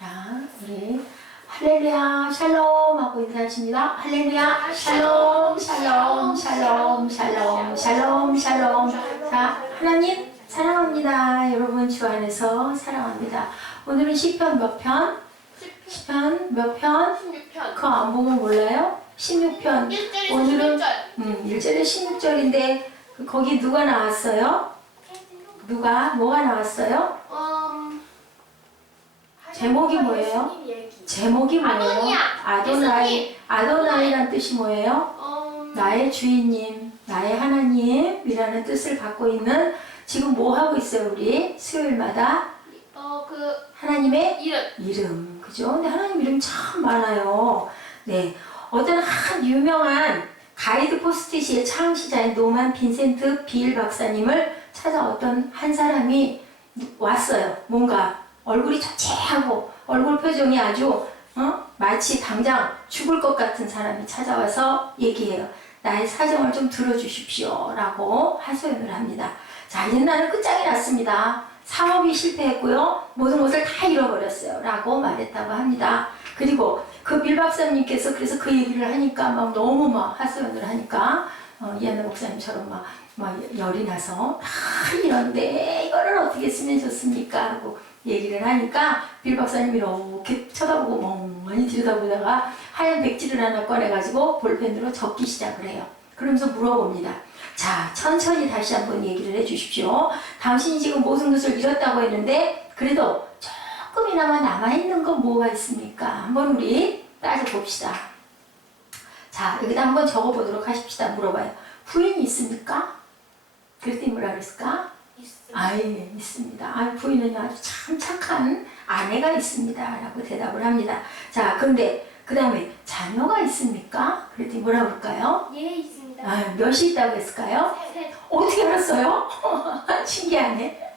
자, 우리 할렐루야 샬롬 하고 인사하십니다. 할렐루야 샬롬 샬롬 샬롬 샬롬 샬롬 샬롬. 자, 하나님 사랑합니다. 여러분 주 안에서 사랑합니다. 오늘은 시편 몇 편? 시편 몇 편? 16편. 그거 안 보면 몰라요? 16편. 1절에서 오늘은 16절. 1절에 16절인데 거기 누가 나왔어요? 뭐가 나왔어요? 제목이 뭐예요? 제목이 뭐예요? 아도니아. 아도나이란 뜻이 뭐예요? 나의 주인님, 나의 하나님이라는 뜻을 갖고 있는, 지금 뭐 하고 있어요 우리? 수요일마다 하나님의 이름, 그죠? 근데 하나님 이름 참 많아요. 네, 어떤 한 유명한 가이드 포스트잇의 창시자인 노만 빈센트 빌 박사님을 찾아 어떤 한 사람이 왔어요. 뭔가 얼굴이 초췌하고 얼굴 표정이 아주 마치 당장 죽을 것 같은 사람이 찾아와서 얘기해요. 나의 사정을 좀 들어주십시오 라고 하소연을 합니다. 자, 옛날은 끝장이 났습니다. 사업이 실패했고요, 모든 것을 다 잃어버렸어요 라고 말했다고 합니다. 그리고 그 빌 박사님께서 그래서 그 얘기를 하니까 너무 하소연을 하니까 이한나 목사님처럼 열이 나서 이런데 이거를 어떻게 쓰면 좋습니까 하고 얘기를 하니까 빌 박사님이 이렇게 쳐다보고 멍하니 들여다보다가 하얀 백지를 하나 꺼내가지고 볼펜으로 적기 시작을 해요. 그러면서 물어봅니다. 자, 천천히 다시 한번 얘기를 해주십시오. 당신이 지금 모든 것을 잃었다고 했는데 그래도 조금이나마 남아있는 건 뭐가 있습니까? 한번 우리 따져봅시다. 자, 여기다 한번 적어보도록 하십시다. 물어봐요. 부인이 있습니까? 그랬더니 뭐라 그랬을까? 예, 있습니다. 부인은 아주 참 착한 아내가 있습니다 라고 대답을 합니다. 자, 그런데 그 다음에 자녀가 있습니까? 그랬더니 뭐라 그럴까요? 예, 있습니다. 몇이 있다고 했을까요? 셋. 어떻게 알았어요? 신기하네.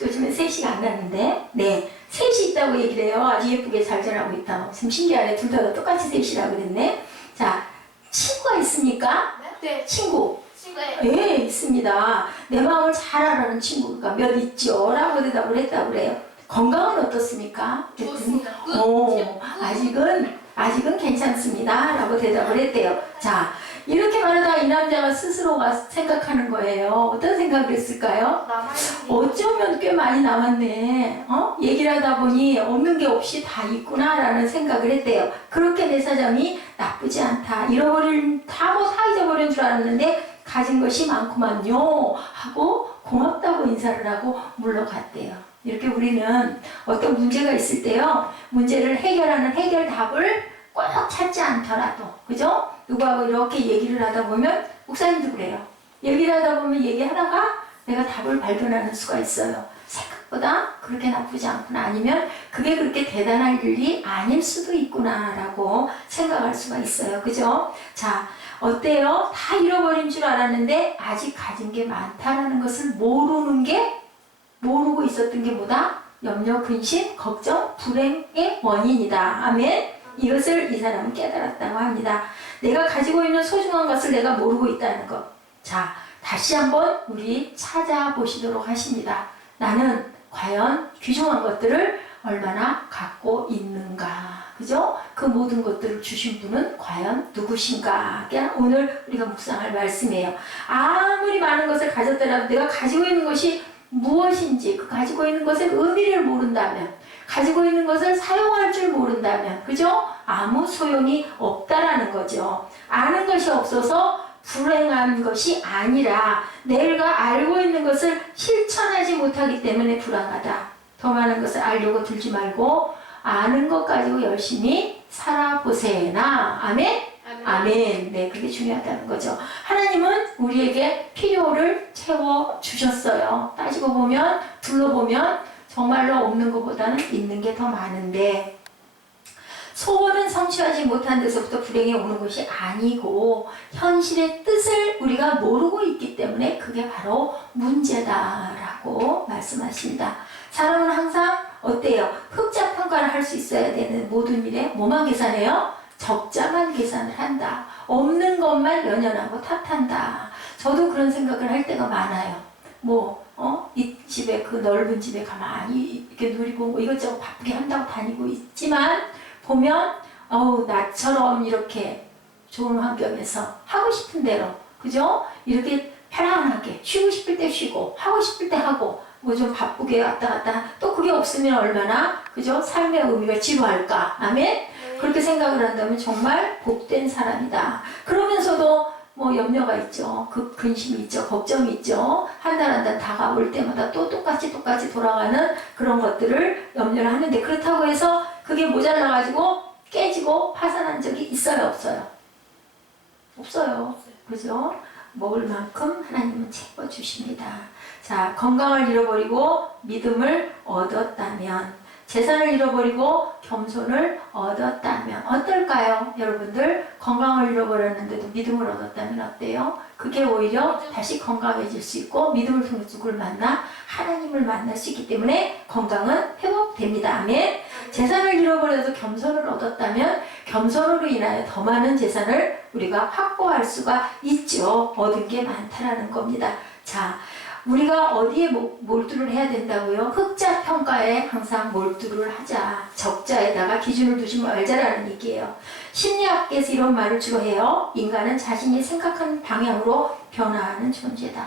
요즘엔 셋이 안 나는데, 네, 셋이 있다고 얘기를 해요. 아주 예쁘게 잘 자라고 있다고. 참 신기하네. 둘 다 똑같이 셋이라고 그랬네. 자, 친구가 있습니까? 네. 친구. 친구예요. 예, 있습니다. 내 마음을 잘 알아는 친구가 몇 있죠? 라고 대답을 했다고 그래요. 건강은 어떻습니까? 좋습니다. 아직은 괜찮습니다. 라고 대답을 했대요. 자, 이렇게 말하다가 이 남자가 스스로가 생각하는 거예요. 어떤 생각을 했을까요? 어쩌면 꽤 많이 남았네. 얘기를 하다 보니 없는 게 없이 다 있구나 라는 생각을 했대요. 그렇게 내 사정이 나쁘지 않다. 다 잊어버린 줄 알았는데 가진 것이 많구만요 하고 고맙다고 인사를 하고 물러갔대요. 이렇게 우리는 어떤 문제가 있을 때요, 문제를 해결하는 해결답을 꼭 찾지 않더라도, 그죠? 누구하고 이렇게 얘기를 하다 보면, 목사님도 그래요. 얘기를 하다 보면 얘기하다가 내가 답을 발견하는 수가 있어요. 생각보다 그렇게 나쁘지 않구나, 아니면 그게 그렇게 대단할 일이 아닐 수도 있구나 라고 생각할 수가 있어요. 그죠? 자, 어때요? 다 잃어버린 줄 알았는데 아직 가진 게 많다라는 것을 모르고 있었던 게 뭐다? 염려, 근심, 걱정, 불행의 원인이다. 아멘? 이것을 이 사람은 깨달았다고 합니다. 내가 가지고 있는 소중한 것을 내가 모르고 있다는 것. 자, 다시 한번 우리 찾아보시도록 하십니다. 나는 과연 귀중한 것들을 얼마나 갖고 있는가? 그죠? 그 모든 것들을 주신 분은 과연 누구신가? 오늘 우리가 묵상할 말씀이에요. 아무리 많은 것을 가졌더라도 내가 가지고 있는 것이 무엇인지, 그 가지고 있는 것의 의미를 모른다면, 가지고 있는 것을 사용할 줄 모른다면, 그죠? 아무 소용이 없다라는 거죠. 아는 것이 없어서 불행한 것이 아니라 내가 알고 있는 것을 실천하지 못하기 때문에 불안하다. 더 많은 것을 알려고 들지 말고 아는 것 가지고 열심히 살아보세나. 아멘? 아멘. 네, 그게 중요하다는 거죠. 하나님은 우리에게 필요를 채워주셨어요. 따지고 보면, 둘러보면 정말로 없는 것보다는 있는 게 더 많은데, 소원은 성취하지 못한 데서부터 불행이 오는 것이 아니고 현실의 뜻을 우리가 모르고 있기 때문에 그게 바로 문제다라고 말씀하십니다. 사람은 항상 어때요? 흑자 평가를 할 수 있어야 되는 모든 일에 뭐만 계산해요? 적자만 계산을 한다. 없는 것만 연연하고 탓한다. 저도 그런 생각을 할 때가 많아요. 이 집에 그 넓은 집에 가만히 이렇게 누리고 뭐 이것저것 바쁘게 한다고 다니고 있지만 보면 나처럼 이렇게 좋은 환경에서 하고 싶은 대로 그죠? 이렇게 편안하게 쉬고 싶을 때 쉬고 하고 싶을 때 하고 뭐 좀 바쁘게 왔다 갔다 또 그게 없으면 얼마나 그죠? 삶의 의미가 지루할까. 아멘? 그렇게 생각을 한다면 정말 복된 사람이다. 그러면서도 뭐 염려가 있죠. 그 근심이 있죠. 걱정이 있죠. 한 달 한 달 다가올 때마다 또 똑같이 돌아가는 그런 것들을 염려를 하는데 그렇다고 해서 그게 모자라가지고 깨지고 파산한 적이 있어요? 없어요? 없어요. 그죠? 먹을 만큼 하나님은 채워주십니다. 자, 건강을 잃어버리고 믿음을 얻었다면, 재산을 잃어버리고 겸손을 얻었다면 어떨까요? 여러분들 건강을 잃어버렸는데도 믿음을 얻었다면 어때요? 그게 오히려 다시 건강해질 수 있고 믿음을 통해 누구를 만나? 하나님을 만날 수 있기 때문에 건강은 회복됩니다. 아멘. 재산을 잃어버려도 겸손을 얻었다면 겸손으로 인하여 더 많은 재산을 우리가 확보할 수가 있죠. 얻은 게 많다라는 겁니다. 자, 우리가 어디에 몰두를 해야 된다고요? 흑자 평가에 항상 몰두를 하자. 적자에다가 기준을 두지 말자라는 얘기예요. 심리학에서 이런 말을 주로 해요. 인간은 자신이 생각하는 방향으로 변화하는 존재다.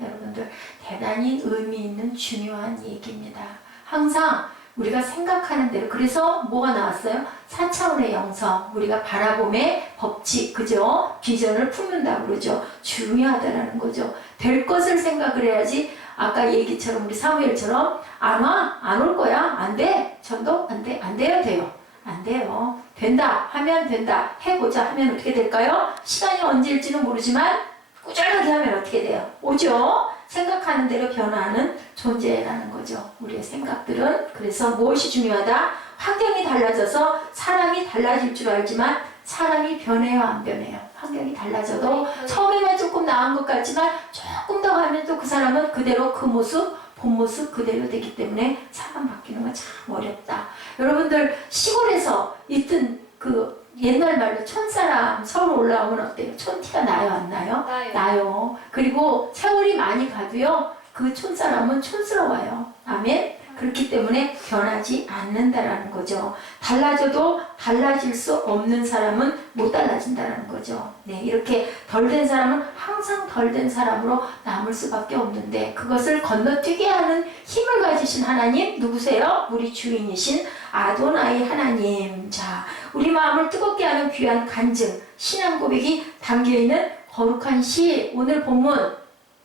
여러분들 대단히 의미 있는 중요한 얘기입니다. 항상 우리가 생각하는 대로, 그래서 뭐가 나왔어요? 4차원의 영성, 우리가 바라봄의 법칙, 그죠? 비전을 품는다고 그러죠. 중요하다라는 거죠. 될 것을 생각을 해야지. 아까 얘기처럼 우리 사무엘처럼 안 와? 안 올 거야? 안 돼? 전도? 안 돼? 안 돼요? 돼요? 안 돼요. 된다 하면 된다. 해보자 하면 어떻게 될까요? 시간이 언제일지는 모르지만 꾸준하게 하면 어떻게 돼요? 오죠? 생각하는 대로 변화하는 존재라는 거죠. 우리의 생각들은. 그래서 무엇이 중요하다? 환경이 달라져서 사람이 달라질 줄 알지만 사람이 변해요, 안 변해요? 환경이 달라져도 처음에만 조금 나은 것 같지만 조금 더 가면 또 그 사람은 그대로 그 모습, 본 모습 그대로 되기 때문에 사람 바뀌는 건 참 어렵다. 여러분들 시골에서 있던 그 옛날 말로 촌사람 서울 올라오면 어때요? 촌티가 나요, 안 나요? 나요. 그리고 세월이 많이 가도요, 그 촌사람은 촌스러워요. 아멘? 그렇기 때문에 변하지 않는다라는 거죠. 달라져도 달라질 수 없는 사람은 못 달라진다라는 거죠. 네, 이렇게 덜 된 사람은 항상 덜 된 사람으로 남을 수밖에 없는데 그것을 건너뛰게 하는 힘을 가지신 하나님 누구세요? 우리 주인이신 아도나이 하나님. 자, 우리 마음을 뜨겁게 하는 귀한 간증, 신앙 고백이 담겨있는 거룩한 시, 오늘 본문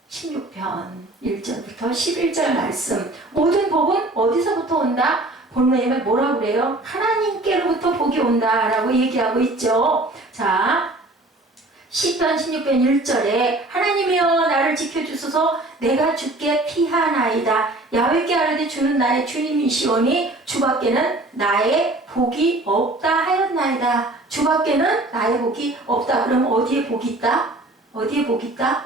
16편 1절부터 11절 말씀. 모든 복은 어디서부터 온다? 본문에 뭐라고 그래요? 하나님께로부터 복이 온다라고 얘기하고 있죠. 자, 시편 16편 1절에 하나님이여 나를 지켜주소서 내가 주께 피하나이다. 야훼께 아뢰되 주는 나의 주님이시오니 주밖에는 나의 복이 없다 하였나이다. 주밖에는 나의 복이 없다. 그럼 어디에 복이 있다? 어디에 복이 있다?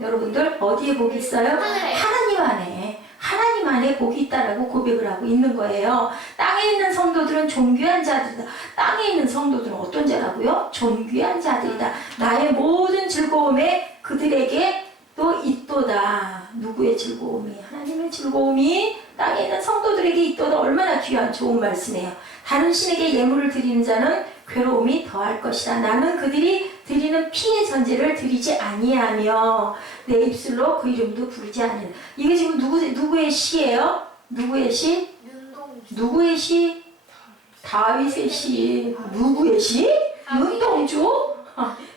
여러분들 어디에 복이 있어요? 하나님 안에. 하나님 안에 복이 있다라고 고백을 하고 있는 거예요. 땅에 있는 성도들은 존귀한 자들이다. 땅에 있는 성도들은 어떤 자라고요? 존귀한 자들이다. 나의 모든 즐거움에 그들에게 또 있도다. 누구의 즐거움이? 하나님의 즐거움이 땅에 있는 성도들에게 있도다. 얼마나 귀한 좋은 말씀이에요. 다른 신에게 예물을 드리는 자는 괴로움이 더할 것이다. 나는 그들이 드리는 피의 전제를 드리지 아니하며 내 입술로 그 이름도 부르지 않는. 이게 지금 누구의 시예요? 누구의 시? 누구의 시? 다윗의 시. 누구의 시? 윤동주?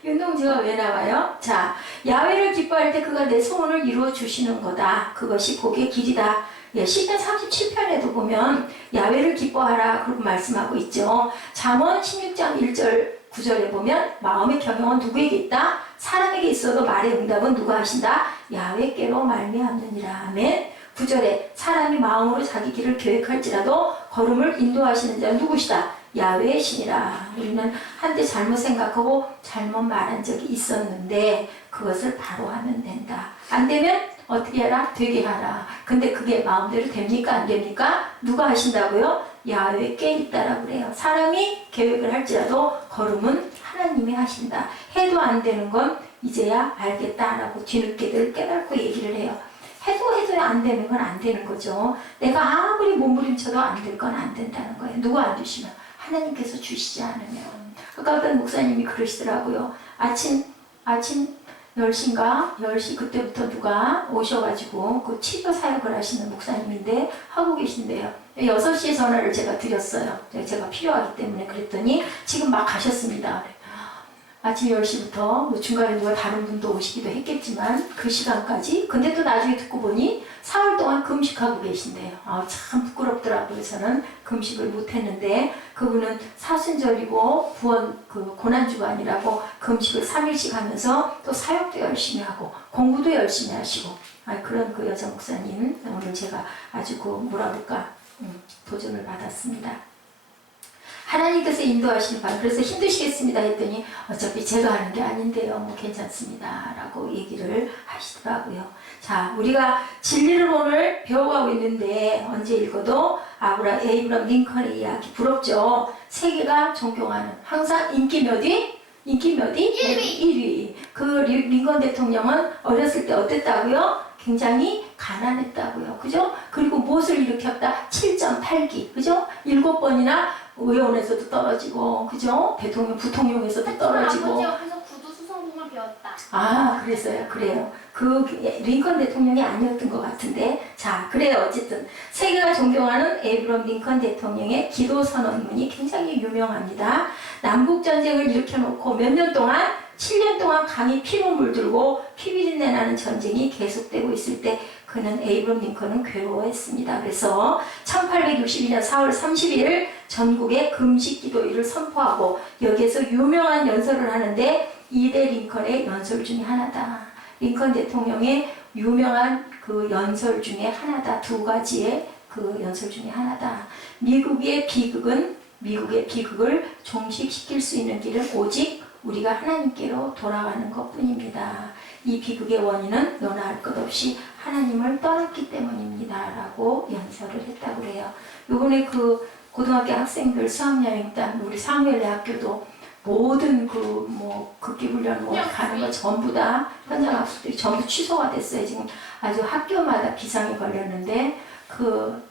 윤동주가 왜 나와요? 자, 야훼를 기뻐할 때 그가 내 소원을 이루어 주시는 거다. 그것이 복의 길이다. 예, 시편 37편에도 보면 야훼를 기뻐하라 그렇게 말씀하고 있죠. 잠언 16장 1절 9절에 보면 마음의 경영은 누구에게 있다? 사람에게 있어도 말의 응답은 누가 하신다? 야훼께로 말미암느니라. 아멘. 9절에 사람이 마음으로 자기 길을 계획할지라도 걸음을 인도하시는 자는 누구시다? 야훼의 신이라. 우리는 한때 잘못 생각하고 잘못 말한 적이 있었는데 그것을 바로 하면 된다. 안 되면 어떻게 하라? 되게 하라. 근데 그게 마음대로 됩니까? 안 됩니까? 누가 하신다고요? 야훼께 있다라고 그래요. 사람이 계획을 할지라도 걸음은 하나님이 하신다. 해도 안 되는 건 이제야 알겠다라고 뒤늦게들 깨닫고 얘기를 해요. 해도 안 되는 건 안 되는 거죠. 내가 아무리 몸부림쳐도 안 될 건 안 된다는 거예요. 누가 안 주시면 하나님께서 주시지 않으면. 아까 어떤 목사님이 그러시더라고요. 아침 10시인가 10시 그때부터 누가 오셔가지고 그 치료 사역을 하시는 목사님인데 하고 계신데요. 6시에 전화를 제가 드렸어요. 제가 필요하기 때문에. 그랬더니 지금 막 가셨습니다. 아침 10시부터 뭐 중간에 누가 다른 분도 오시기도 했겠지만 그 시간까지. 근데 또 나중에 듣고 보니 사흘 동안 금식하고 계신대요. 참 부끄럽더라고요. 저는 금식을 못했는데 그분은 사순절이고 고난주간이라고 금식을 3일씩 하면서 또 사역도 열심히 하고 공부도 열심히 하시고 그런 그 여자 목사님 오늘 제가 아주 도전을 받았습니다. 하나님께서 인도하시는 바람. 그래서 힘드시겠습니다 했더니 어차피 제가 하는 게 아닌데요. 뭐 괜찮습니다. 라고 얘기를 하시더라고요. 자, 우리가 진리를 오늘 배워가고 있는데 언제 읽어도 에이브럼 링컨의 이야기 부럽죠. 세계가 존경하는 항상 인기 몇 위? 1위. 그 링컨 대통령은 어렸을 때 어땠다고요? 굉장히 가난했다고요. 그죠? 그리고 무엇을 일으켰다? 7.8기. 그죠? 7번이나 의원에서도 떨어지고, 그죠? 부통령에서도 떨어지고. 아버지 옆에서 구두 수성공을 배웠다. 그랬어요. 그래요. 그 링컨 대통령이 아니었던 것 같은데. 자, 그래요. 어쨌든 세계가 존경하는 에이브럼 링컨 대통령의 기도 선언문이 굉장히 유명합니다. 남북 전쟁을 일으켜놓고 몇 년 동안 7년 동안 강이 피로 물들고 피비린내 나는 전쟁이 계속되고 있을 때 그는 에이브럼 링컨은 괴로워했습니다. 그래서 1862년 4월 30일 전국에 금식 기도일을 선포하고 여기에서 유명한 연설을 하는데 2대 링컨의 연설 중에 하나다. 링컨 대통령의 유명한 그 연설 중에 하나다. 2가지의 그 연설 중에 하나다. 미국의 비극을 종식시킬 수 있는 길은 오직 우리가 하나님께로 돌아가는 것뿐입니다. 이 비극의 원인은 너나 할 것 없이 하나님을 떠났기 때문입니다. 라고 연설을 했다고 그래요. 요번에 그 고등학교 학생들 수학여행 때 우리 사무엘 학교도 모든 극기훈련 가는 거 전부 다 현장 학습들이 전부 취소가 됐어요. 지금 아주 학교마다 비상이 걸렸는데 그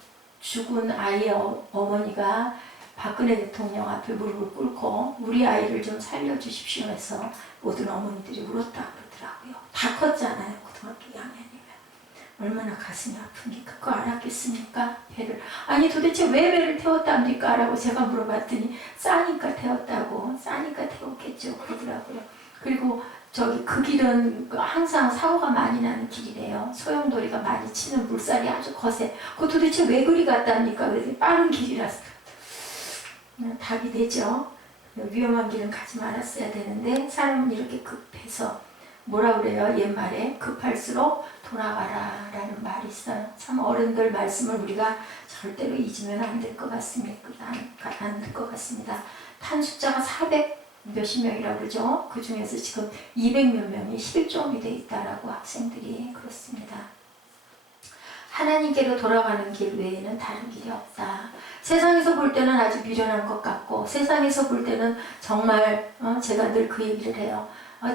죽은 아이의 어머니가 박근혜 대통령 앞에 무릎을 꿇고 우리 아이를 좀 살려주십시오 해서 모든 어머니들이 울었다 그러더라고요. 다 컸잖아요. 고등학교 2학년이면. 얼마나 가슴이 아픕니까? 그거 알았겠습니까? 배를. 아니 도대체 왜 배를 태웠답니까? 라고 제가 물어봤더니 싸니까 태웠다고. 싸니까 태웠겠죠. 그러더라고요. 그리고 그 길은 항상 사고가 많이 나는 길이래요. 소용돌이가 많이 치는 물살이 아주 거세. 그거 도대체 왜 그리 갔답니까? 그래서 빠른 길이라서. 답이 되죠. 위험한 길은 가지 말았어야 되는데 사람은 이렇게 급해서 뭐라 그래요? 옛말에 급할수록 돌아가라 라는 말이 있어요. 참 어른들 말씀을 우리가 절대로 잊으면 안 될 것 같습니다. 안 될 것 같습니다. 탄 숫자가 400 몇십 명이라고 그러죠. 그 중에서 지금 200 몇 명이 실종이 돼 있다라고 학생들이 그렇습니다. 하나님께로 돌아가는 길 외에는 다른 길이 없다. 세상에서 볼 때는 아주 미련한 것 같고 세상에서 볼 때는 정말 제가 늘 그 얘기를 해요.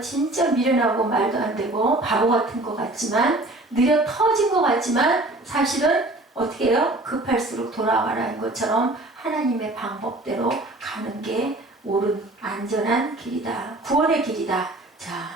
진짜 미련하고 말도 안 되고 바보 같은 것 같지만 느려 터진 것 같지만 사실은 어떻게 해요? 급할수록 돌아가라는 것처럼 하나님의 방법대로 가는 게 옳은 안전한 길이다. 구원의 길이다. 자,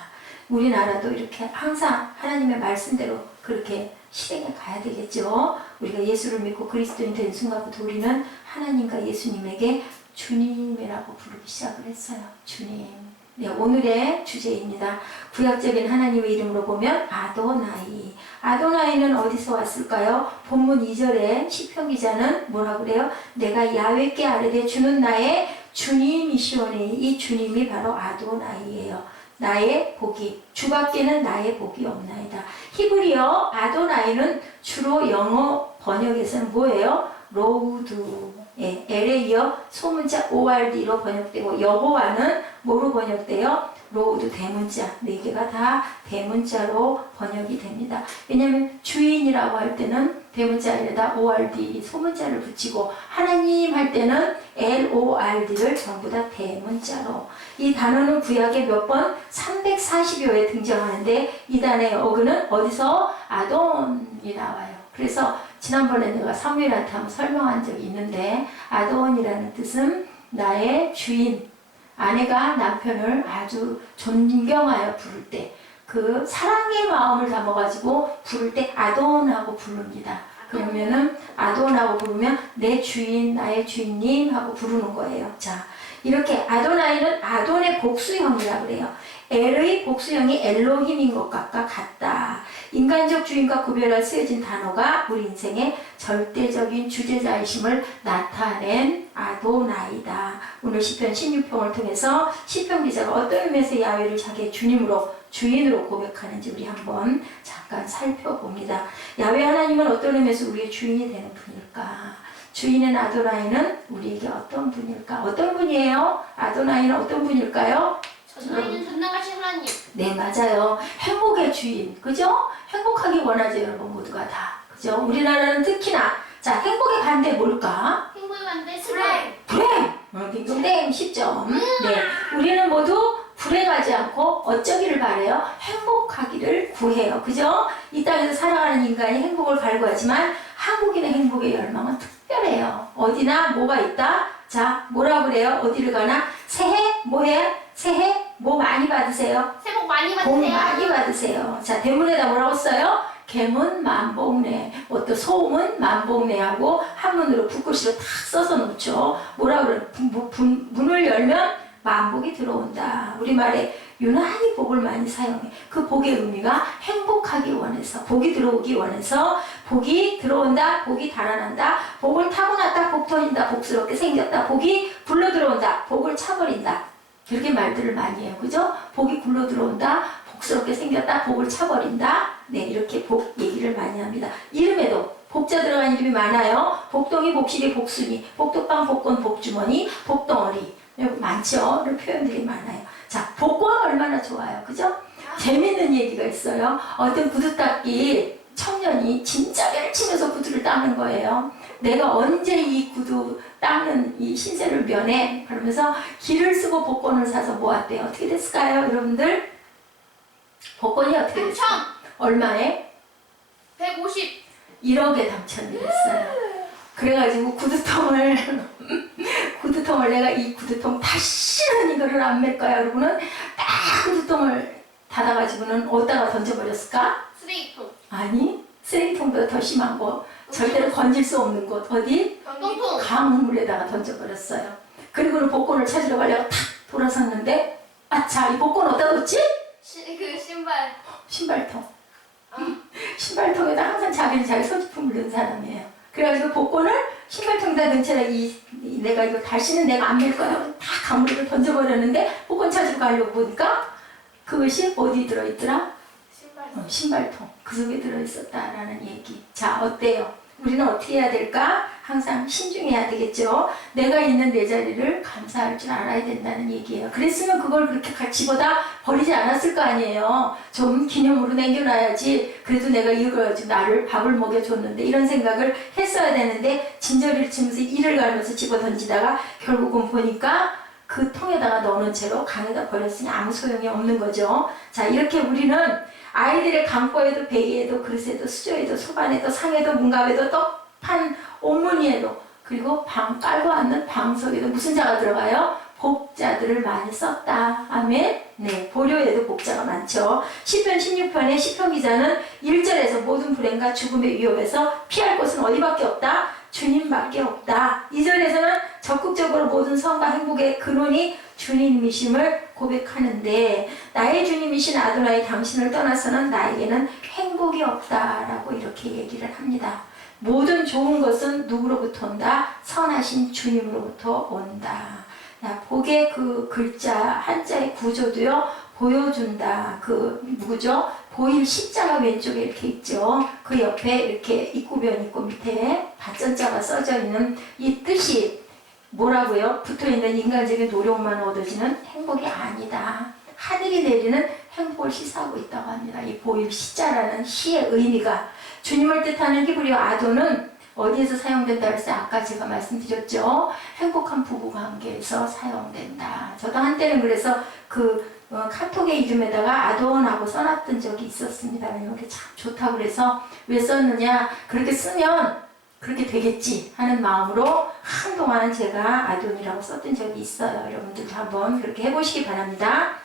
우리나라도 이렇게 항상 하나님의 말씀대로 그렇게 실행에 가야 되겠죠. 우리가 예수를 믿고 그리스도인 된 순간부터 우리는 하나님과 예수님에게 주님이라고 부르기 시작을 했어요. 주님. 네, 오늘의 주제입니다. 구약적인 하나님의 이름으로 보면 아도나이. 아도나이는 어디서 왔을까요? 본문 2절에 시편 기자는 뭐라고 그래요? 내가 야훼께 아뢰되 주는 나의 주님이시오니. 이 주님이 바로 아도나이예요. 나의 복이, 주밖에는 나의 복이 없나이다. 히브리어 아도나이는 주로 영어 번역에서는 뭐예요? 로우드, L에 이어 소문자 ORD로 번역되고 여호와는 뭐로 번역돼요? 로우도 대문자, 4개가 다 대문자로 번역이 됩니다. 왜냐하면 주인이라고 할 때는 대문자에다 ORD 소문자를 붙이고 하나님 할 때는 LORD를 전부 다 대문자로. 이 단어는 구약에 몇 번? 340여에 등장하는데 이 단어의 어근은 어디서? 아돈이 나와요. 그래서 지난번에 내가 사무엘한테 한번 설명한 적이 있는데 아돈이라는 뜻은 나의 주인, 아내가 남편을 아주 존경하여 부를 때 그 사랑의 마음을 담아가지고 부를 때 아돈하고 부릅니다. 그러면은 아돈하고 부르면 내 주인, 나의 주인님 하고 부르는 거예요. 자, 이렇게 아도나이는 아돈의 복수형이라고 그래요. 엘의 복수형이 엘로힘인 것과 같다. 인간적 주인과 구별할 쓰여진 단어가 우리 인생의 절대적인 주제자이심을 나타낸 아도나이다. 오늘 시편 16편을 통해서 시편 기자가 어떤 의미에서 야훼를 자기의 주님으로 주인으로 고백하는지 우리 한번 잠깐 살펴봅니다. 야훼 하나님은 어떤 의미에서 우리의 주인이 되는 분일까? 주인인 아도나이는 우리에게 어떤 분일까? 어떤 분이에요? 아도나이는 어떤 분일까요? 전능하신 전능하신 하나님. 네, 맞아요. 행복의 주인, 그죠? 행복하기 원하죠, 여러분 모두가 다. 그죠? 우리나라는 특히나 자, 행복의 반대 뭘까? 행복의 반대 불행. 불행! 딩동댕 10점. 네, 우리는 모두 불행하지 않고 어쩌기를 바래요? 행복하기를 구해요. 그죠? 이 땅에서 살아가는 인간이 행복을 갈구하지만 한국인의 행복의 열망은 특별해요. 어디나 뭐가 있다? 자, 뭐라 그래요? 어디를 가나? 새해 뭐해? 새해 뭐 많이 받으세요? 새해 복 많이 복 받으세요. 많이 받으세요. 자, 대문에다 뭐라고 써요? 개문 만복래, 또 소문 만복래하고 한문으로 붓글씨로 탁 써서 놓죠. 뭐라 그래? 문을 열면 만복이 들어온다. 우리말에 유난히 복을 많이 사용해. 그 복의 의미가 행복하기 원해서, 복이 들어오기 원해서, 복이 들어온다, 복이 달아난다, 복을 타고났다, 복 터진다, 복스럽게 생겼다, 복이 굴러 들어온다, 복을 차버린다. 이렇게 말들을 많이 해요. 그죠? 복이 굴러 들어온다, 복스럽게 생겼다, 복을 차버린다. 네, 이렇게 복 얘기를 많이 합니다. 이름에도 복자 들어간 이름이 많아요. 복덩이, 복실이, 복순이, 복덕방, 복권, 복주머니, 복덩어리. 많죠? 이런 표현들이 많아요. 자, 복권 얼마나 좋아요. 그죠? 재밌는 얘기가 있어요. 어떤 구두 닦기 청년이 진짜 열치면서 구두를 닦는 거예요. 내가 언제 이 구두 닦는 이 신세를 면해? 그러면서 기를 쓰고 복권을 사서 모았대요. 어떻게 됐을까요, 여러분들? 복권이 어떻게 됐어요? 얼마에? 150. 1억에 당첨이 됐어요. 그래가지고 구두통을 내가 이 구두통 다시는 이거를 안 맬 거야. 여러분은 딱 구두통을 닫아가지고는 어디다가 던져버렸을까? 쓰레기통. 아니, 쓰레기통보다 더 심한 곳, 절대로 건질 수 없는 곳, 어디? 똥통. 강물에다가 던져버렸어요. 그리고는 복권을 찾으러 가려고 탁 돌아섰는데, 아차, 이 복권 어디다 뒀지? 그 신발. 신발통. 신발통에다 항상 자기 소지품을 넣은 사람이에요. 그래가지고 복권을 신발통에다 넣은 채로 내가 이거 다시는 내가 안 맬 거야. 다 강물에다 던져버렸는데 복권 찾으러 가려고 보니까 그것이 어디 들어있더라? 신발통. 그 속에 들어있었다라는 얘기. 자, 어때요? 우리는 어떻게 해야 될까? 항상 신중해야 되겠죠. 내가 있는 내 자리를 감사할 줄 알아야 된다는 얘기예요. 그랬으면 그걸 그렇게 집어다 버리지 않았을 거 아니에요. 좀 기념으로 남겨놔야지. 그래도 내가 이걸 가지고 나를 밥을 먹여줬는데 이런 생각을 했어야 되는데 진저리를 치면서 이를 갈면서 집어 던지다가 결국은 보니까 그 통에다가 넣어놓은 채로 강에다 버렸으니 아무 소용이 없는 거죠. 자, 이렇게 우리는 아이들의 강보에도 베개에도 그릇에도 수저에도 소반에도 상에도 문갑에도 떡판 온무늬에도 그리고 방 깔고 앉는 방석에도 무슨 자가 들어가요? 복자들을 많이 썼다. 아멘. 네, 보료에도 복자가 많죠. 시편 16편의 시편 기자는 1절에서 모든 불행과 죽음의 위협에서 피할 곳은 어디밖에 없다? 주님밖에 없다. 2절에서는 적극적으로 모든 성과 행복의 근원이 주님이심을 고백하는데 나의 주님이신 아도나이 당신을 떠나서는 나에게는 행복이 없다라고 이렇게 얘기를 합니다. 모든 좋은 것은 누구로부터 온다? 선하신 주님으로부터 온다. 야, 복의 그 글자 한자의 구조도요 보여준다. 그 누구죠? 보일 십자가 왼쪽에 이렇게 있죠. 그 옆에 이렇게 입구변 있고 밑에 받전자가 써져 있는 이 뜻이 뭐라고요? 붙어있는 인간적인 노력만 얻어지는 행복이 아니다. 하늘이 내리는 행복을 시사하고 있다고 합니다. 이 보일 시자라는 시의 의미가 주님을 뜻하는 히브리어 아도는 어디에서 사용된다 그랬어요? 아까 제가 말씀드렸죠. 행복한 부부관계에서 사용된다. 저도 한때는 그래서 카톡의 이름에다가 아돈하고 써놨던 적이 있었습니다. 왜냐면 이게 참 좋다고 그래서 왜 썼느냐, 그렇게 쓰면 그렇게 되겠지 하는 마음으로 한동안 제가 아돈이라고 썼던 적이 있어요. 여러분들도 한번 그렇게 해보시기 바랍니다.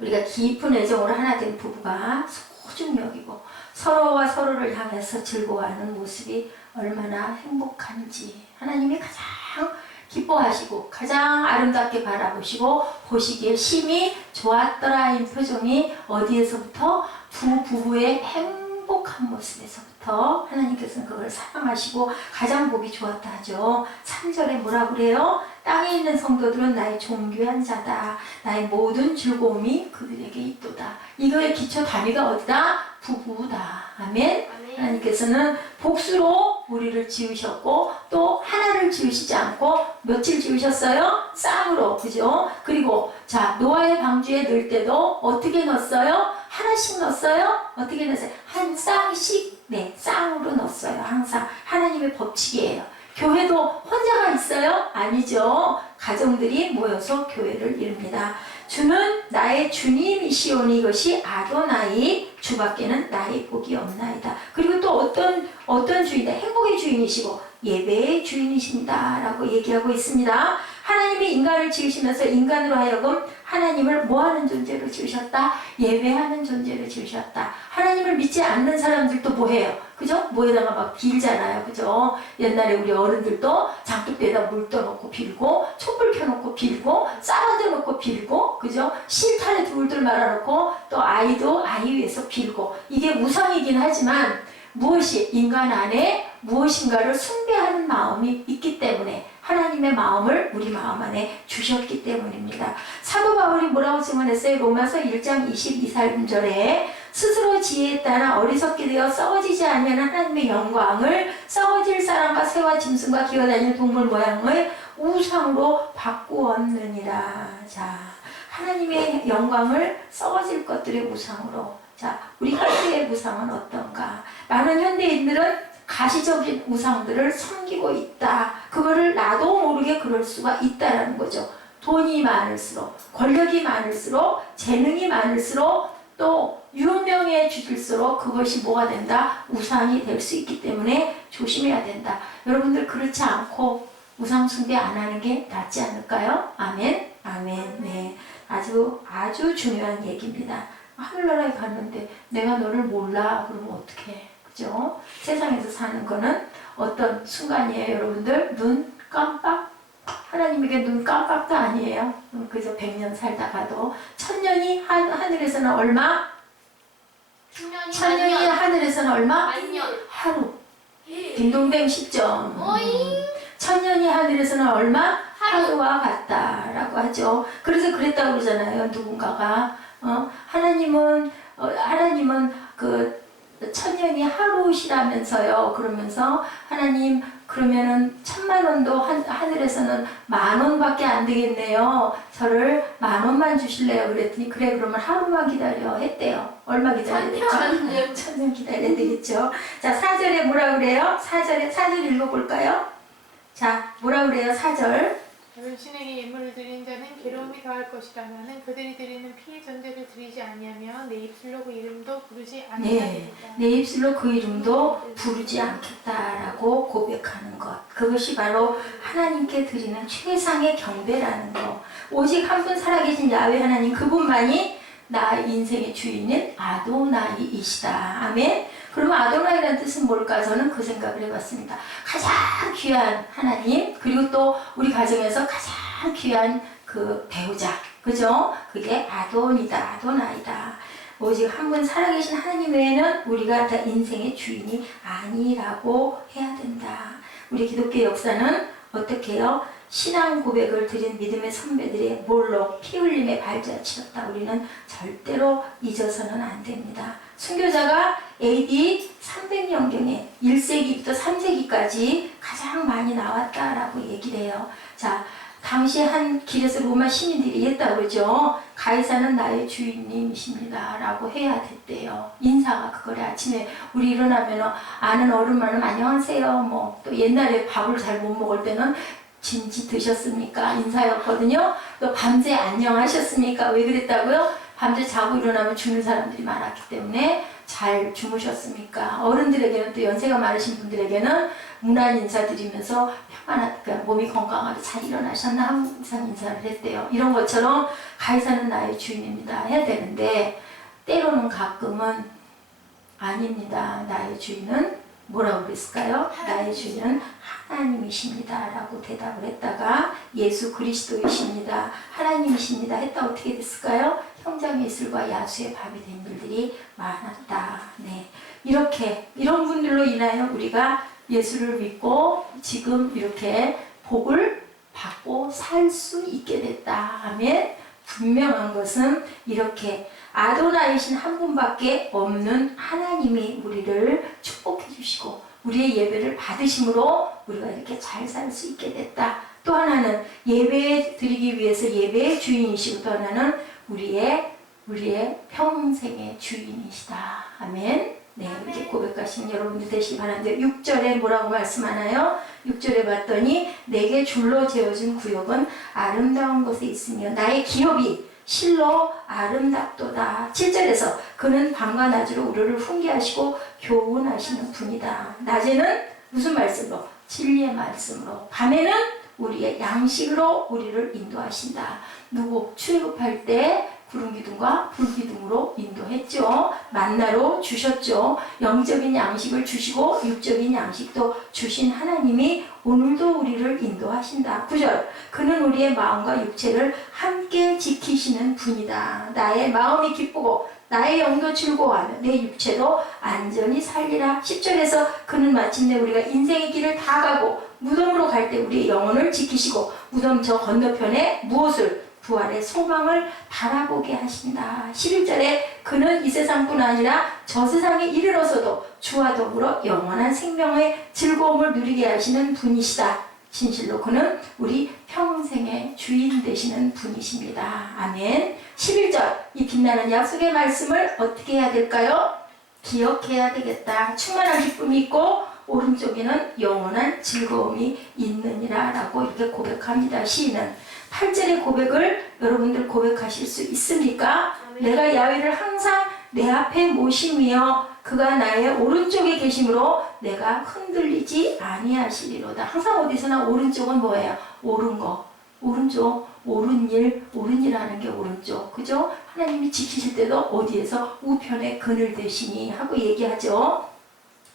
우리가 깊은 애정으로 하나 된 부부가 소중히 여기고 서로와 서로를 향해서 즐거워하는 모습이 얼마나 행복한지 하나님이 가장 기뻐하시고 가장 아름답게 바라보시고 보시기에 심히 좋았더라인 표정이 어디에서부터 두 부부의 행복한 모습에서부터 하나님께서는 그걸 사랑하시고 가장 보기 좋았다 하죠. 3절에 뭐라 그래요? 땅에 있는 성도들은 나의 존귀한 자다. 나의 모든 즐거움이 그들에게 있도다. 이거의 기초 단위가 어디다? 부부다. 아멘. 하나님께서는 복수로 우리를 지으셨고 또 하나를 지으시지 않고 며칠 지으셨어요? 쌍으로. 그죠? 그리고 자, 노아의 방주에 넣을 때도 어떻게 넣었어요? 하나씩 넣었어요? 어떻게 넣었어요? 한 쌍씩, 네, 쌍으로 넣었어요. 항상 하나님의 법칙이에요. 교회도 혼자가 있어요? 아니죠. 가정들이 모여서 교회를 이룹니다. 주는 나의 주님이시오니 이것이 아도나이, 주밖에는 나의 복이 없나이다. 그리고 또 어떤 주인이다? 행복의 주인이시고 예배의 주인이십니다 라고 얘기하고 있습니다. 하나님이 인간을 지으시면서 인간으로 하여금 하나님을 뭐하는 존재로 지으셨다? 예배하는 존재로 지으셨다. 하나님을 믿지 않는 사람들도 뭐해요? 그죠? 뭐에다가 막 빌잖아요. 그죠? 옛날에 우리 어른들도 장독대에다 물 떠놓고 빌고 촛불 켜놓고 빌고 쌀어져 놓고 빌고 그죠? 실탄에 둘둘 말아놓고 또 아이도 아이 위해서 빌고 이게 우상이긴 하지만 무엇이 인간 안에 무엇인가를 숭배하는 마음이 있기 때문에 하나님의 마음을 우리 마음 안에 주셨기 때문입니다. 사도 바울이 뭐라고 증언했어요? 로마서 1장 22절에 스스로 지혜에 따라 어리석게 되어 썩어지지 아니하는 하나님의 영광을 썩어질 사람과 새와 짐승과 기어다니는 동물 모양의 우상으로 바꾸었느니라. 자, 하나님의 영광을 썩어질 것들의 우상으로. 자, 우리 현대의 우상은 어떤가? 많은 현대인들은 가시적인 우상들을 섬기고 있다. 그거를 나도 모르게 그럴 수가 있다라는 거죠. 돈이 많을수록, 권력이 많을수록, 재능이 많을수록, 또 유명해질수록 그것이 뭐가 된다? 우상이 될 수 있기 때문에 조심해야 된다. 여러분들 그렇지 않고 우상 숭배 안 하는 게 낫지 않을까요? 아멘. 아멘. 네, 아주 중요한 얘기입니다. 하늘나라에 갔는데 내가 너를 몰라 그러면 어떡해? 그죠? 세상에서 사는 거는 어떤 순간이에요, 여러분들? 눈 깜빡? 하나님에게 눈 깜빡도 아니에요. 그저 100년 살다가도 천년이 하늘에서는 얼마? 천년이 하늘에서는 얼마? 만년. 하루. 딩동댕 10점. 천년이 하늘에서는 얼마? 하루와 같다라고 하죠. 그래서 그랬다고 그러잖아요. 누군가가 하나님은 그 천년이 하루시라면서요. 그러면서 하나님 그러면은 10,000,000원도 하늘에서는 10,000원밖에 안 되겠네요. 저를 10,000원만 주실래요? 그랬더니 그래 그러면 하루만 기다려 했대요. 얼마 기다려야 되겠죠? 1000년 기다려야 되겠죠. 자, 4절에 뭐라 그래요? 4절 읽어볼까요? 자, 뭐라 그래요? 4절. 당신에게 예물을 드린 자는 괴로움이 더할 것이라. 나는 그들이 드리는 피의 전제를 드리지 아니하며 내 입술로 그 이름도 부르지 않겠다. 내 입술로 그 이름도 부르지 않겠다라고 고백하는 것. 그것이 바로 하나님께 드리는 최상의 경배라는 것. 오직 한 분 살아계신 야훼 하나님 그분만이 나 인생의 주인은 아도나이이시다. 아멘. 그러면 아도나이라는 뜻은 뭘까? 저는 그 생각을 해봤습니다. 가장 귀한 하나님, 그리고 또 우리 가정에서 가장 귀한 그 배우자, 그죠? 그게 아돈이다, 아도나이다. 오직 한 분 살아계신 하나님 외에는 우리가 다 인생의 주인이 아니라고 해야 된다. 우리 기독교 역사는 어떻게 해요? 신앙 고백을 드린 믿음의 선배들의 몰록 피 흘림의 발자취였다. 우리는 절대로 잊어서는 안 됩니다. 순교자가 AD 300년경에 1세기부터 3세기까지 가장 많이 나왔다라고 얘기를 해요. 자, 당시 한 길에서 로마 시민들이 했다고 그러죠. 가이사는 나의 주인님이십니다 라고 해야 됐대요. 인사가 그거래. 아침에 우리 일어나면 아는 어른만은 안녕하세요. 뭐 또 옛날에 밥을 잘 못 먹을 때는 진지 드셨습니까? 인사였거든요. 또 밤새 안녕하셨습니까? 왜 그랬다고요? 밤새 자고 일어나면 죽는 사람들이 많았기 때문에 잘 주무셨습니까? 어른들에게는 또 연세가 많으신 분들에게는 문안 인사드리면서 평안하니까 몸이 건강하게 잘 일어나셨나 항상 인사를 했대요. 이런 것처럼 가이사는 나의 주인입니다 해야 되는데 때로는 가끔은 아닙니다. 나의 주인은 뭐라고 그랬을까요? 나의 주인은 하나님이십니다 라고 대답을 했다가 예수 그리스도이십니다, 하나님이십니다 했다 어떻게 됐을까요? 형장 예술과 야수의 밥이 된 일들이 많았다. 네, 이렇게 이런 분들로 인하여 우리가 예수를 믿고 지금 이렇게 복을 받고 살 수 있게 됐다 하면 분명한 것은 이렇게 아도나이신 한 분밖에 없는 하나님이 우리를 축복해 주시고 우리의 예배를 받으심으로 우리가 이렇게 잘 살 수 있게 됐다. 또 하나는 예배 드리기 위해서 예배의 주인이시고 또 하나는 우리의 평생의 주인이시다. 아멘. 네, 이렇게 고백하신 여러분들 되시기 바라는데 6절에 뭐라고 말씀하나요? 6절에 봤더니 내게 줄로 재어준 구역은 아름다운 곳에 있으며 나의 기업이 실로 아름답도다. 7절에서 그는 밤과 낮으로 우리를 훈계하시고 교훈하시는 분이다. 낮에는 무슨 말씀으로? 진리의 말씀으로. 밤에는 우리의 양식으로 우리를 인도하신다. 누구? 출애굽할 때 구름기둥과 불기둥으로 인도했죠. 만나로 주셨죠. 영적인 양식을 주시고 육적인 양식도 주신 하나님이 오늘도 우리를 인도하신다. 9절 그는 우리의 마음과 육체를 함께 지키시는 분이다. 나의 마음이 기쁘고 나의 영도 즐거워하며 내 육체도 안전히 살리라. 10절에서 그는 마침내 우리가 인생의 길을 다 가고 무덤으로 갈 때 우리의 영혼을 지키시고 무덤 저 건너편에 무엇을? 부활의 소망을 바라보게 하신다. 11절에 그는 이 세상뿐 아니라 저 세상에 이르러서도 주와 더불어 영원한 생명의 즐거움을 누리게 하시는 분이시다. 진실로 그는 우리 평생의 주인 되시는 분이십니다. 아멘. 11절 이 빛나는 약속의 말씀을 어떻게 해야 될까요? 기억해야 되겠다. 충만한 기쁨이 있고 오른쪽에는 영원한 즐거움이 있느니라 라고 이렇게 고백합니다. 시인은 8절의 고백을 여러분들 고백하실 수 있습니까? 내가 야훼를 항상 내 앞에 모심이여 그가 나의 오른쪽에 계심으로 내가 흔들리지 아니하시리로다. 항상 어디서나 오른쪽은 뭐예요? 옳은 거. 오른쪽, 옳은 일, 옳은 일 하는 게 오른쪽. 그죠? 하나님이 지키실 때도 어디에서 우편에 그늘 대시니 하고 얘기하죠.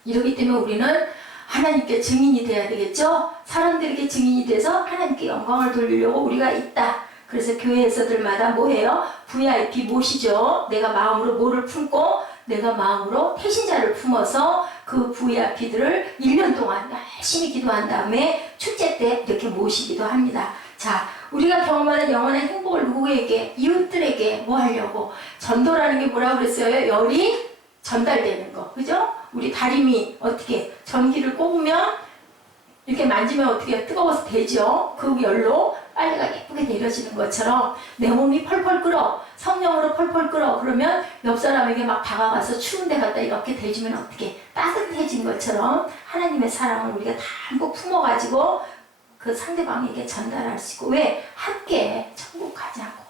이러기 때문에 우리는 하나님께 증인이 돼야 되겠죠? 사람들에게 증인이 돼서 하나님께 영광을 돌리려고 우리가 있다. 그래서 교회에서들마다 뭐해요? VIP 모시죠. 내가 마음으로 뭐를 품고 내가 마음으로 태신자를 품어서 그 VIP들을 1년 동안 열심히 기도한 다음에 축제 때 이렇게 모시기도 합니다. 자, 우리가 경험하는 영원한 행복을 누구에게? 이웃들에게 뭐 하려고? 전도라는 게 뭐라고 그랬어요? 열이 전달되는 거. 그죠? 우리 다리미 어떻게 전기를 꼽으면 이렇게 만지면 어떻게 뜨거워서 되죠? 그 열로 빨래가 예쁘게 내려지는 것처럼 내 몸이 펄펄 끓어. 성령으로 펄펄 끓어. 그러면 옆 사람에게 막 다가가서 추운 데 갖다 이렇게 대주면 어떻게 따뜻해진 것처럼 하나님의 사랑을 우리가 다 한번 품어가지고 그 상대방에게 전달할 수 있고. 왜? 함께 천국 가자고.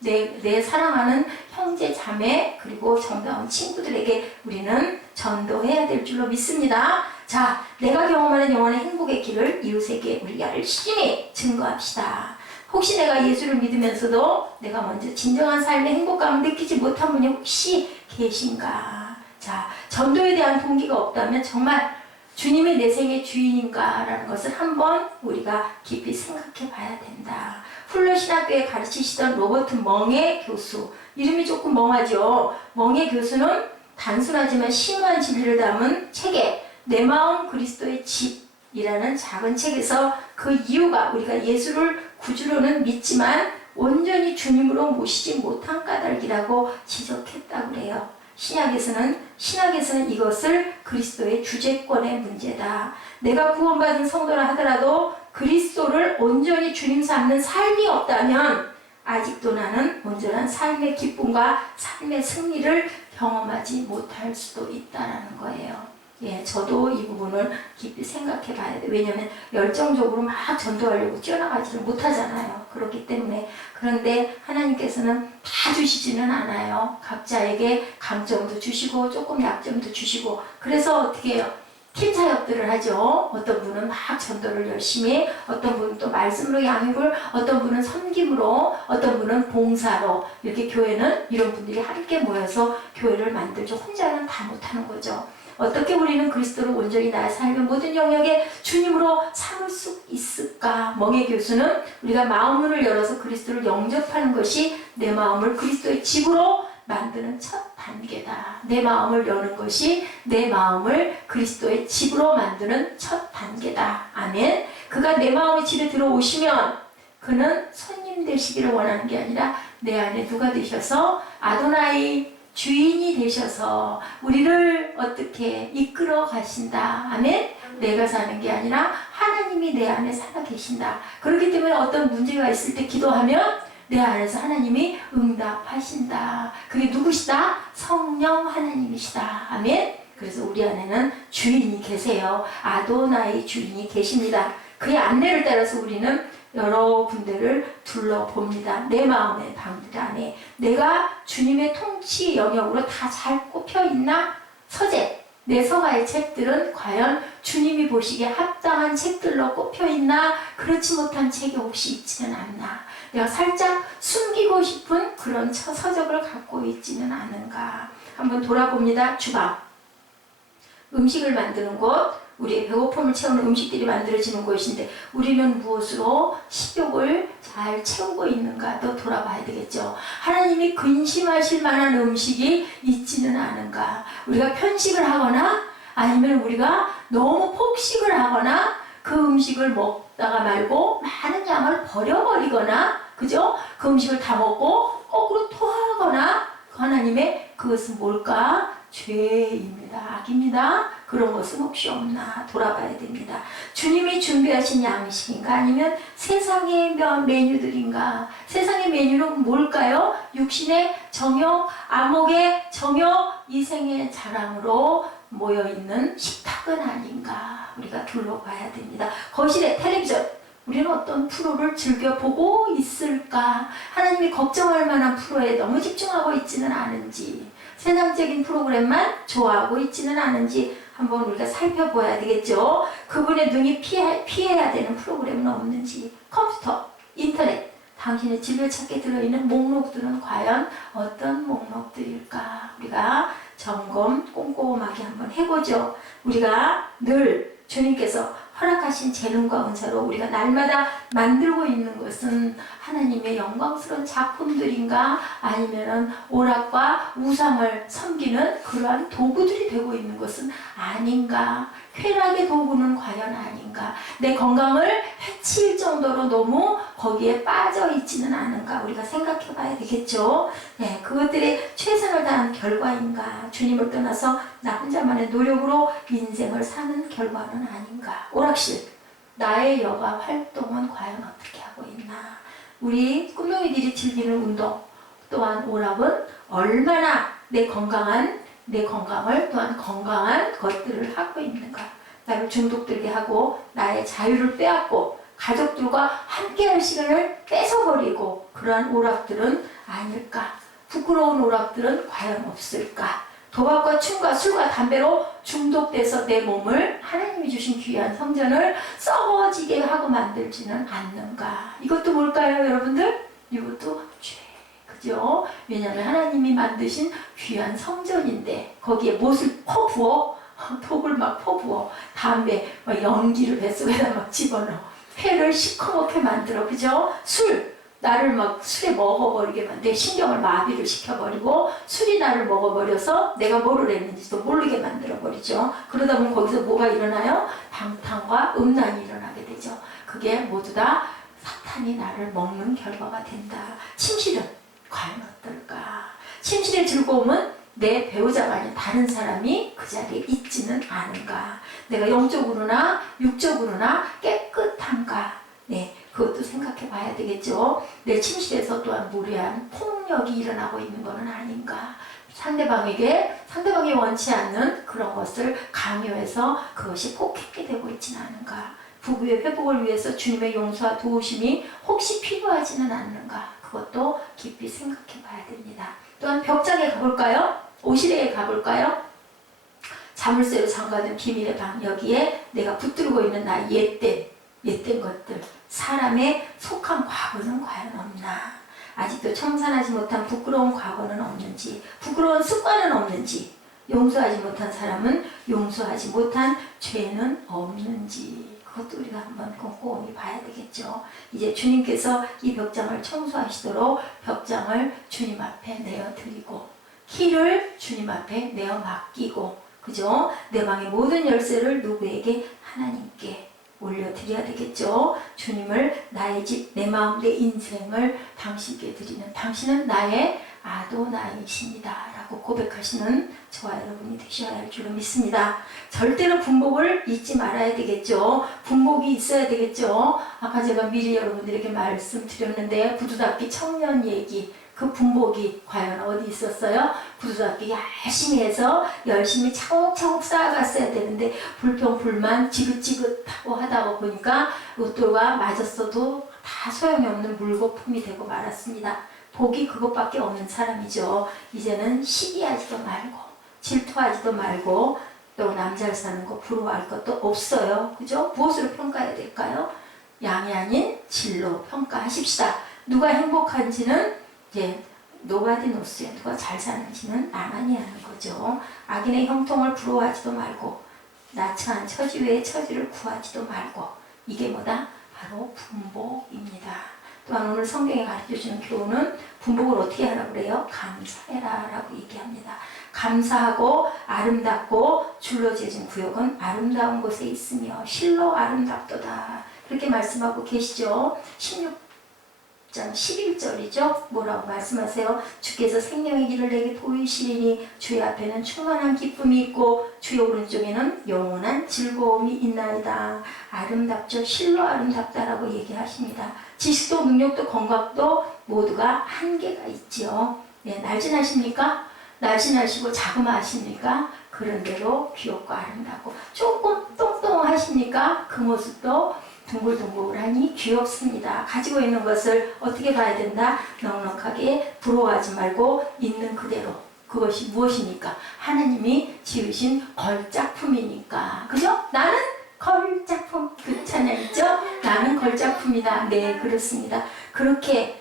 내 사랑하는 형제, 자매, 그리고 정다운 친구들에게 우리는 전도해야 될 줄로 믿습니다. 자, 내가 경험하는 영원의 행복의 길을 이웃에게 우리 열심히 증거합시다. 혹시 내가 예수를 믿으면서도 내가 먼저 진정한 삶의 행복감을 느끼지 못한 분이 혹시 계신가? 자, 전도에 대한 동기가 없다면 정말 주님이 내 생의 주인인가라는 것을 한번 우리가 깊이 생각해 봐야 된다. 훌러 신학교에 가르치시던 로버트 멍의 교수, 이름이 조금 멍하죠. 멍의 교수는 단순하지만 심오한 진리를 담은 책에 내 마음 그리스도의 집이라는 작은 책에서 그 이유가 우리가 예수를 구주로는 믿지만 온전히 주님으로 모시지 못한 까닭이라고 지적했다고 그래요. 신학에서는 이것을 그리스도의 주재권의 문제다. 내가 구원받은 성도라 하더라도 그리스도를 온전히 주님 삼는 삶이 없다면 아직도 나는 온전한 삶의 기쁨과 삶의 승리를 경험하지 못할 수도 있다는 거예요. 예, 저도 이 부분을 깊이 생각해 봐야 돼요. 왜냐하면 열정적으로 막 전도하려고 뛰어나가지를 못하잖아요. 그렇기 때문에. 그런데 하나님께서는 다 주시지는 않아요. 각자에게 강점도 주시고 조금 약점도 주시고. 그래서 어떻게 해요? 팀 사역들을 하죠. 어떤 분은 막 전도를 열심히, 어떤 분은 또 말씀으로 양육을, 어떤 분은 섬김으로, 어떤 분은 봉사로. 이렇게 교회는 이런 분들이 함께 모여서 교회를 만들죠. 혼자는 다 못하는 거죠. 어떻게 우리는 그리스도를 온전히 나의 삶의 모든 영역에 주님으로 삼을 수 있을까? 멍해 교수는 우리가 마음문을 열어서 그리스도를 영접하는 것이 내 마음을 그리스도의 집으로 만드는 첫 단계다. 내 마음을 여는 것이 내 마음을 그리스도의 집으로 만드는 첫 단계다. 아멘. 그가 내 마음의 집에 들어오시면 그는 손님 되시기를 원하는 게 아니라 내 안에 누가 되셔서 아도나이 주인이 되셔서 우리를 어떻게 이끌어 가신다. 아멘. 내가 사는 게 아니라 하나님이 내 안에 살아 계신다. 그렇기 때문에 어떤 문제가 있을 때 기도하면 내 안에서 하나님이 응답하신다. 그게 누구시다? 성령 하나님이시다. 아멘. 그래서 우리 안에는 주인이 계세요. 아도나이 주인이 계십니다. 그의 안내를 따라서 우리는 여러 군데를 둘러봅니다. 내 마음의 방들 안에 내가 주님의 통치 영역으로 다 잘 꼽혀 있나? 서재, 내 서가의 책들은 과연 주님이 보시기에 합당한 책들로 꼽혀 있나? 그렇지 못한 책이 혹시 있지는 않나? 내가 살짝 숨기고 싶은 그런 서적을 갖고 있지는 않은가? 한번 돌아봅니다. 주방, 음식을 만드는 곳, 우리의 배고픔을 채우는 음식들이 만들어지는 곳인데 우리는 무엇으로 식욕을 잘 채우고 있는가도 돌아봐야 되겠죠. 하나님이 근심하실 만한 음식이 있지는 않은가. 우리가 편식을 하거나 아니면 우리가 너무 폭식을 하거나 그 음식을 먹다가 말고 많은 양을 버려버리거나, 그죠? 그 음식을 다 먹고 거꾸로 토하거나, 하나님의 그것은 뭘까? 죄입니다. 악입니다. 그런 것은 혹시 없나 돌아봐야 됩니다. 주님이 준비하신 양식인가? 아니면 세상의 메뉴들인가? 세상의 메뉴는 뭘까요? 육신의 정욕, 암흑의 정욕, 이생의 자랑으로 모여있는 식탁은 아닌가? 우리가 둘러봐야 됩니다. 거실에 텔레비전, 우리는 어떤 프로를 즐겨보고 있을까? 하나님이 걱정할 만한 프로에 너무 집중하고 있지는 않은지, 세상적인 프로그램만 좋아하고 있지는 않은지 한번 우리가 살펴봐야 되겠죠. 그분의 눈이 피해야 되는 프로그램은 없는지, 컴퓨터, 인터넷, 당신의 진료책에 들어있는 목록들은 과연 어떤 목록들일까? 우리가 점검 꼼꼼하게 한번 해보죠. 우리가 늘 주님께서 허락하신 재능과 은사로 우리가 날마다 만들고 있는 것은 하나님의 영광스러운 작품들인가? 아니면은 오락과 우상을 섬기는 그러한 도구들이 되고 있는 것은 아닌가? 쾌락의 도구는 과연 아닌가? 내 건강을 해칠 정도로 너무 거기에 빠져 있지는 않은가? 우리가 생각해 봐야 되겠죠. 네, 그것들의 최선을 다한 결과인가? 주님을 떠나서 나 혼자만의 노력으로 인생을 사는 결과는 아닌가? 오락실, 나의 여가 활동은 과연 어떻게 하고 있나? 우리 꿈동이들이 즐기는 운동, 또한 오락은 얼마나 내 건강을 또한 건강한 것들을 하고 있는가? 나를 중독되게 하고 나의 자유를 빼앗고 가족들과 함께할 시간을 뺏어버리고 그러한 오락들은 아닐까? 부끄러운 오락들은 과연 없을까? 도박과 춤과 술과 담배로 중독돼서 내 몸을 하나님이 주신 귀한 성전을 썩어지게 하고 만들지는 않는가? 이것도 뭘까요, 여러분들? 이것도 죄. 그죠? 왜냐하면 하나님이 만드신 귀한 성전인데 거기에 못을 퍼부어, 독을 막 퍼부어, 담배, 연기를 뱃속에다 막 집어넣어, 회를 시커멓게 만들어, 그죠? 술, 나를 막 술에 먹어버리게 만들어, 내 신경을 마비를 시켜버리고 술이 나를 먹어버려서 내가 뭐를 했는지도 모르게 만들어버리죠. 그러다 보면 거기서 뭐가 일어나요? 방탕과 음란이 일어나게 되죠. 그게 모두 다 사탄이 나를 먹는 결과가 된다. 침실은 과연 어떨까? 침실의 즐거움은 내 배우자가 아닌 다른 사람이 그 자리에 있지는 않은가? 내가 영적으로나 육적으로나 깨끗한가? 하는가? 네, 그것도 생각해 봐야 되겠죠. 내 침실에서 또한 무리한 폭력이 일어나고 있는 것은 아닌가? 상대방이 원치 않는 그런 것을 강요해서 그것이 폭행이 되고 있지는 않은가? 부부의 회복을 위해서 주님의 용서와 도우심이 혹시 필요하지는 않는가? 그것도 깊이 생각해 봐야 됩니다. 또한 벽장에 가볼까요? 오시레에 가볼까요? 자물쇠로 잠가둔 비밀의 방, 여기에 내가 붙들고 있는 나의 옛된 것들, 사람의 속한 과거는 과연 없나? 아직도 청산하지 못한 부끄러운 과거는 없는지, 부끄러운 습관은 없는지, 용서하지 못한 사람은 용서하지 못한 죄는 없는지, 그것도 우리가 한번 꼼꼼히 봐야 되겠죠. 이제 주님께서 이 벽장을 청소하시도록 벽장을 주님 앞에 내어드리고 키를 주님 앞에 내어 맡기고, 그죠? 내 방의 모든 열쇠를 누구에게? 하나님께 올려드려야 되겠죠. 주님을 나의 집, 내 마음, 내 인생을 당신께 드리는, 당신은 나의 아도나이십니다 라고 고백하시는 저와 여러분이 되셔야 할 줄로 믿습니다. 절대로 분복을 잊지 말아야 되겠죠. 분복이 있어야 되겠죠. 아까 제가 미리 여러분들에게 말씀드렸는데 구두닦기 청년 얘기, 그 분복이 과연 어디 있었어요? 구두닦기 열심히 해서 열심히 차곡차곡 쌓아갔어야 되는데 불평불만 지긋지긋하고 하다가 보니까 로또가 맞았어도 다 소용이 없는 물거품이 되고 말았습니다. 복이 그것밖에 없는 사람이죠. 이제는 시기하지도 말고 질투하지도 말고 또 남잘 사는 거 부러워할 것도 없어요. 그죠? 무엇으로 평가해야 될까요? 양이 아닌 질로 평가하십시다. 누가 행복한지는 이제 nobody knows. 누가 잘 사는지는 나만이 아는 거죠. 악인의 형통을 부러워하지도 말고 나처한 처지 외의 처지를 구하지도 말고, 이게 뭐다? 바로 분복입니다. 또한 오늘 성경에 가르쳐주는 교훈은 분복을 어떻게 하라고 그래요? 감사해라 라고 얘기합니다. 감사하고 아름답고 줄로 지어진 구역은 아름다운 곳에 있으며 실로 아름답도다, 그렇게 말씀하고 계시죠. 16장 11절이죠. 뭐라고 말씀하세요? 주께서 생명의 길을 내게 보이시리니 주의 앞에는 충만한 기쁨이 있고 주의 오른쪽에는 영원한 즐거움이 있나이다. 아름답죠. 실로 아름답다라고 얘기하십니다. 지식도 능력도 건강도 모두가 한계가 있지요. 네, 날씬하십니까? 날씬하시고 자그마하십니까? 그런대로 귀엽고 아름답고, 조금 똥똥하십니까? 그 모습도 둥글둥글하니 귀엽습니다. 가지고 있는 것을 어떻게 봐야 된다? 넉넉하게 부러워하지 말고 있는 그대로. 그것이 무엇입니까? 하나님이 지으신 걸작품이니까. 그죠? 나는 걸작품. 그 찬양 있죠? 나는 걸작품이다. 네, 그렇습니다.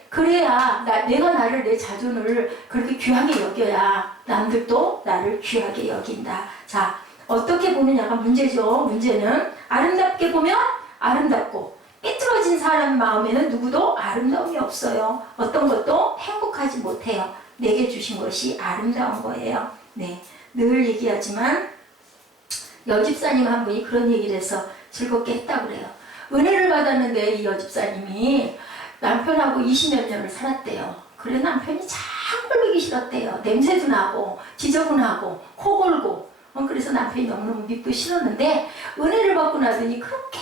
그래야 내가 나를, 내 자존을 그렇게 귀하게 여겨야 남들도 나를 귀하게 여긴다. 자, 어떻게 보느냐가 문제죠. 문제는 아름답게 보면 아름답고, 삐뚤어진 사람 마음에는 누구도 아름다움이 없어요. 어떤 것도 행복하지 못해요. 내게 주신 것이 아름다운 거예요. 네, 늘 얘기하지만 여집사님 한 분이 그런 얘기를 해서 즐겁게 했다고 그래요. 은혜를 받았는데 이 여집사님이 남편하고 20몇 년을 살았대요. 그래 남편이 참 꼴보기 싫었대요. 냄새도 나고 지저분하고 코 골고. 그래서 남편이 너무너무 밉고 싫었는데 은혜를 받고 나더니 그렇게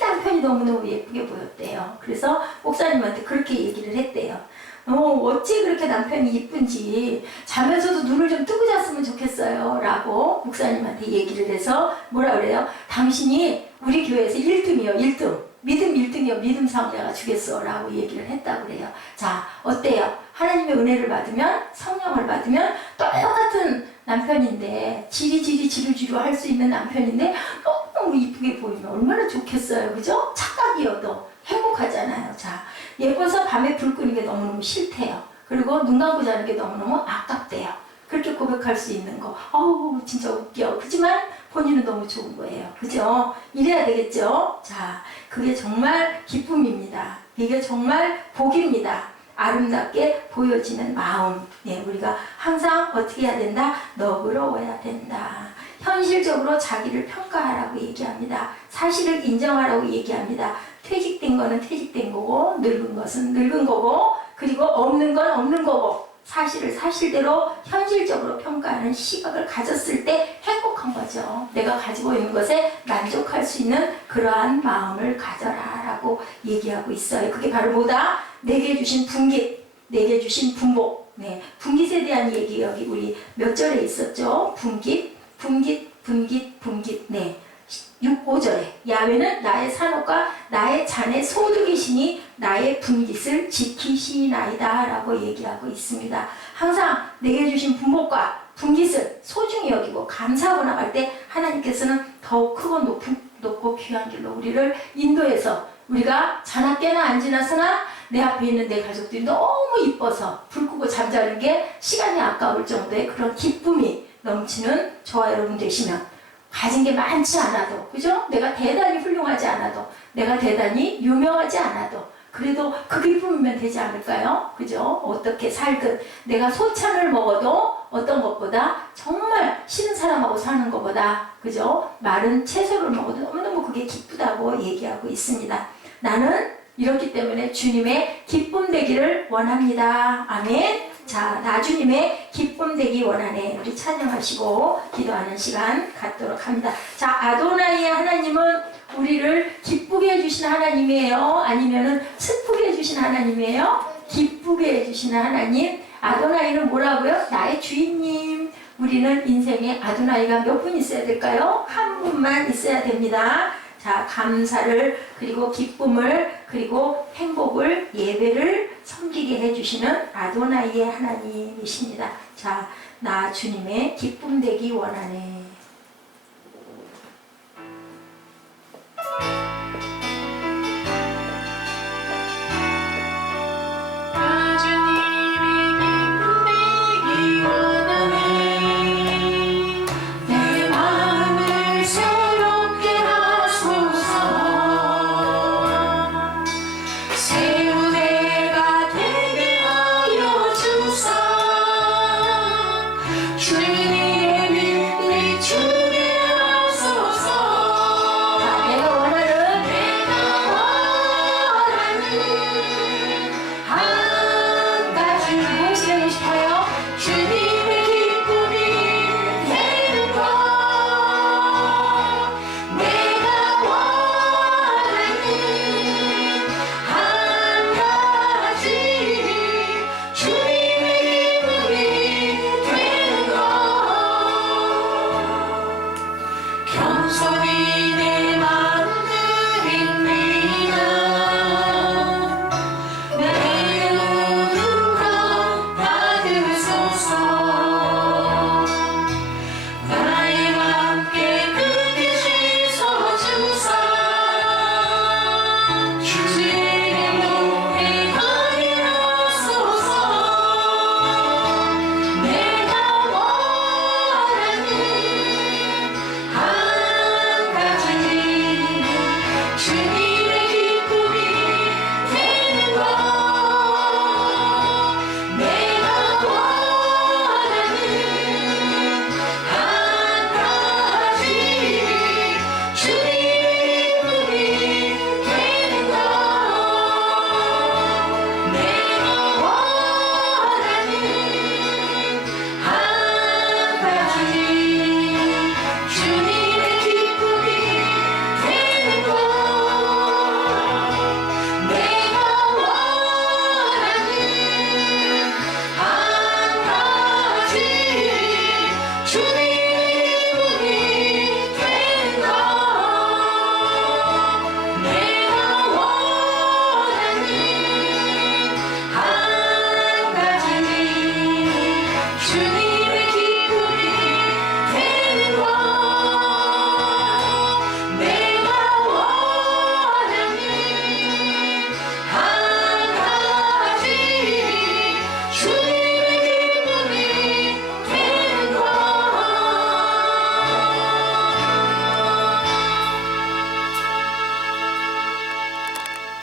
남편이 너무너무 예쁘게 보였대요. 그래서 목사님한테 그렇게 얘기를 했대요. 어찌 그렇게 남편이 이쁜지 자면서도 눈을 좀 뜨고 잤으면 좋겠어요 라고 목사님한테 얘기를 해서 뭐라 그래요? 당신이 우리 교회에서 1등이요 1등, 믿음 1등이요 믿음 상 내가 주겠어 라고 얘기를 했다고 그래요. 자, 어때요? 하나님의 은혜를 받으면, 성령을 받으면 똑같은 남편인데 지리지루 할 수 있는 남편인데 너무 이쁘게 보이면 얼마나 좋겠어요. 그죠? 착각이어도 행복하잖아요. 자, 예뻐서 밤에 불 끄는 게 너무너무 싫대요. 그리고 눈 감고 자는 게 너무너무 아깝대요. 그렇게 고백할 수 있는 거, 진짜 웃겨. 그렇지만 본인은 너무 좋은 거예요. 그죠? 이래야 되겠죠? 자, 그게 정말 기쁨입니다. 이게 정말 복입니다. 아름답게 보여지는 마음. 네, 우리가 항상 어떻게 해야 된다? 너그러워야 된다. 현실적으로 자기를 평가하라고 얘기합니다. 사실을 인정하라고 얘기합니다. 퇴직된 거는 퇴직된 거고, 늙은 것은 늙은 거고, 그리고 없는 건 없는 거고, 사실을 사실대로 현실적으로 평가하는 시각을 가졌을 때 행복한 거죠. 내가 가지고 있는 것에 만족할 수 있는 그러한 마음을 가져라 라고 있다라고 얘기하고 있어요. 그게 바로 뭐다? 내게 주신 분깃, 내게 주신 분복. 네, 분깃에 대한 얘기 여기 우리 몇 절에 있었죠? 분깃, 분깃, 분깃, 분깃. 네, 5절에 야훼는 나의 산업과 나의 잔의 소득이시니 나의 분깃을 지키시나이다 라고 얘기하고 있습니다. 항상 내게 주신 분복과 분깃을 소중히 여기고 감사하고 나갈 때 하나님께서는 더욱 크고 높고 귀한 길로 우리를 인도해서 우리가 자나 깨나 안 지나서나 내 앞에 있는 내 가족들이 너무 이뻐서 불 끄고 잠자는 게 시간이 아까울 정도의 그런 기쁨이 넘치는 저와 여러분 되시면 가진 게 많지 않아도, 그죠? 내가 대단히 훌륭하지 않아도, 내가 대단히 유명하지 않아도, 그래도 그 기쁨이면 되지 않을까요? 그죠? 어떻게 살든 내가 소찬을 먹어도 어떤 것보다 정말 싫은 사람하고 사는 것보다, 그죠? 마른 채소를 먹어도 너무너무 그게 기쁘다고 얘기하고 있습니다. 나는 이렇기 때문에 주님의 기쁨 되기를 원합니다. 아멘. 자, 나 주님의 기쁨 되기 원하네. 우리 찬양하시고 기도하는 시간 갖도록 합니다. 자, 아도나이의 하나님은 우리를 기쁘게 해주신 하나님이에요? 아니면은 슬프게 해주신 하나님이에요? 기쁘게 해주시는 하나님. 아도나이는 뭐라고요? 나의 주인님. 우리는 인생에 아도나이가 몇 분 있어야 될까요? 한 분만 있어야 됩니다. 자, 감사를, 그리고 기쁨을, 그리고 행복을, 예배를 섬기게 해주시는 아도나이의 하나님이십니다. 자, 나 주님의 기쁨 되기 원하네.